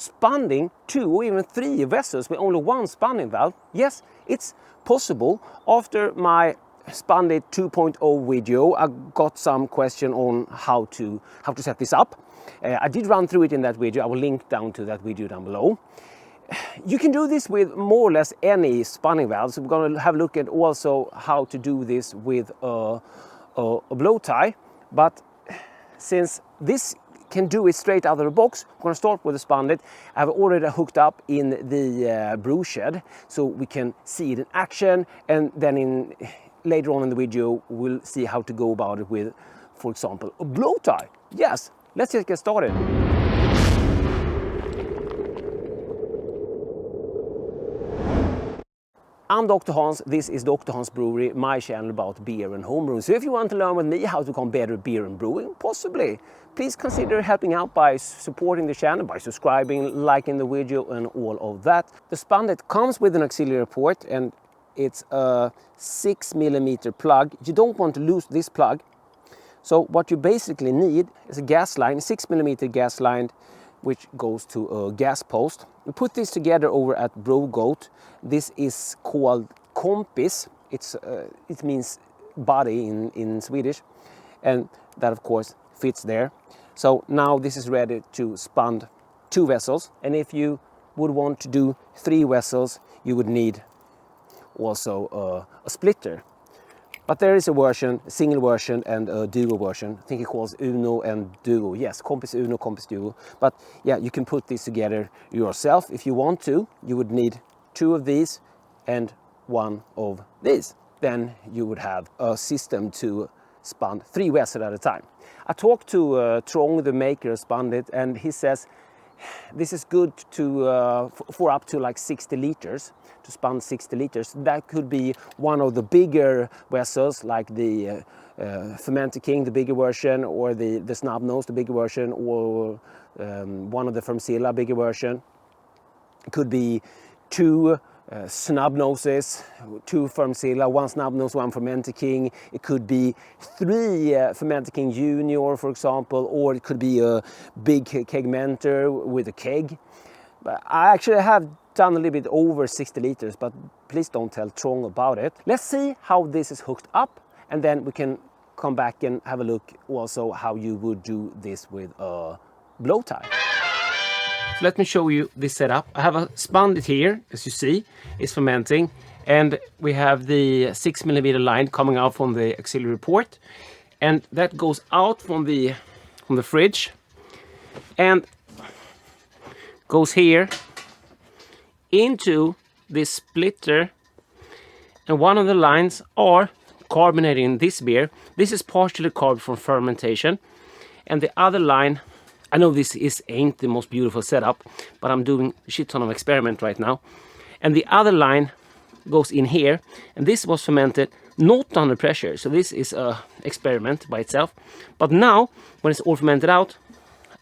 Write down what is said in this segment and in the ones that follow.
spunding 2 or even 3 vessels with only one spunding valve? Yes, it's possible. After my Spundit 2.0 video, I got some question on how to set this up. I did run through it in that video. I will link down to that video down below. You can do this with more or less any spunding valve. So we're going to have a look at also how to do this with a Blowtie. But since this can do it straight out of the box, I'm going to start with the Spundit. I've already hooked up in the brew shed, so we can see it in action, and then later on in the video we'll see how to go about it with, for example, a Blowtie. Yes, let's just get started. I'm Dr. Hans, this is Dr. Hans Brewery, my channel about beer and homebrewing. So if you want to learn with me how to become better at beer and brewing, possibly, please consider helping out by supporting the channel, by subscribing, liking the video and all of that. The Spundit comes with an auxiliary port and it's a 6mm plug. You don't want to lose this plug. So what you basically need is a gas line, a 6mm gas line, which goes to a gas post. We put this together over at BrewGoat. This is called Kompis. It means body in Swedish, and that of course fits there. So now this is ready to spund 2 vessels, and if you would want to do 3 vessels, you would need also a splitter. But there is a version, a single version and a duo version. I think it calls Uno and Duo. Yes, Kompis Uno, Kompis Duo. But yeah, you can put this together yourself if you want to. You would need 2 of these and 1 of these. Then you would have a system to spund 3 vessels at a time. I talked to Trong, the maker of Spundit, and he says this is good to for up to like 60 liters, to spund 60 liters. That could be one of the bigger vessels, like the Fermenting, the bigger version, or the Snub Nose, the bigger version, or one of the Fermzilla, bigger version. It could be 2 snub noses, 2 Fermzilla, 1 snub nose, 1 Fermenting. It could be 3 Fermenting Junior, for example, or it could be a big kegmenter with a keg. But I actually have done a little bit over 60 liters, but please don't tell Trong about it. Let's see how this is hooked up, and then we can come back and have a look also how you would do this with a Blowtie. So let me show you this setup. I have a Spundit here, as you see, it's fermenting, and we have the 6mm line coming out from the auxiliary port, and that goes out from the fridge and goes here into this splitter, and one of the lines are carbonating this beer. This is partially carb from fermentation, and the other line, I know this ain't the most beautiful setup, but I'm doing a shit ton of experiment right now. And the other line goes in here, and this was fermented not under pressure, so this is a experiment by itself. But now, when it's all fermented out,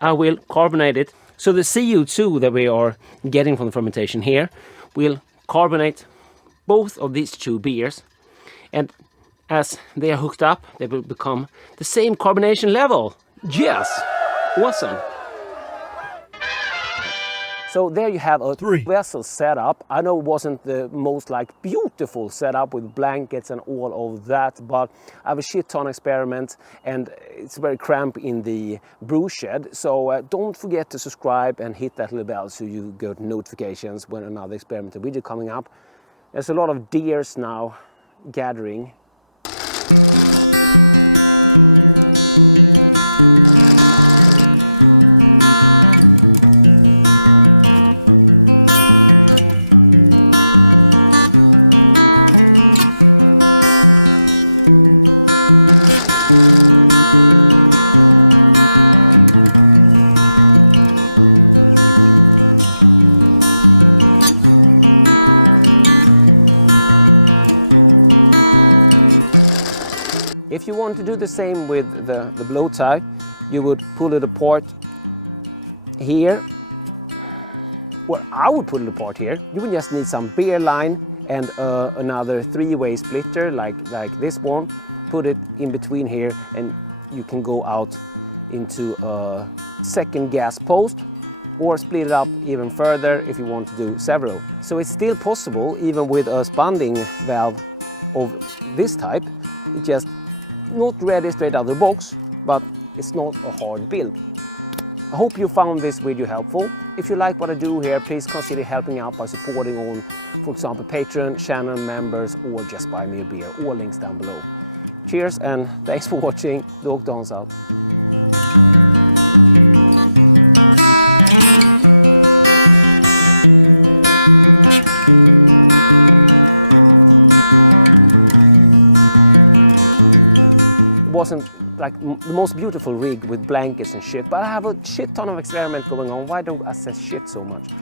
I will carbonate it. So the CO2 that we are getting from the fermentation here will carbonate both of these 2 beers, and as they are hooked up, they will become the same carbonation level. Yes! Awesome. So there you have a 3 vessel setup. I know it wasn't the most beautiful setup with blankets and all of that, but I have a shit ton experiment and it's very cramped in the brew shed. So don't forget to subscribe and hit that little bell so you get notifications when another experimental video coming up. There's a lot of deers now gathering. If you want to do the same with the Blowtie, you would pull it apart here. Well, I would put it apart here. You would just need some beer line and another 3-way splitter like this one. Put it in between here and you can go out into a second gas post or split it up even further if you want to do several. So it's still possible even with a spunding valve of this type, just not ready straight out of the box, but it's not a hard build. I hope you found this video helpful. If you like what I do here, please consider helping out by supporting on, for example, Patreon, channel members, or just buy me a beer. All links down below. Cheers and thanks for watching. Dr. Hans out. Wasn't like the most beautiful rig with blankets and shit, but I have a shit ton of experiment going on. Why do I say shit so much?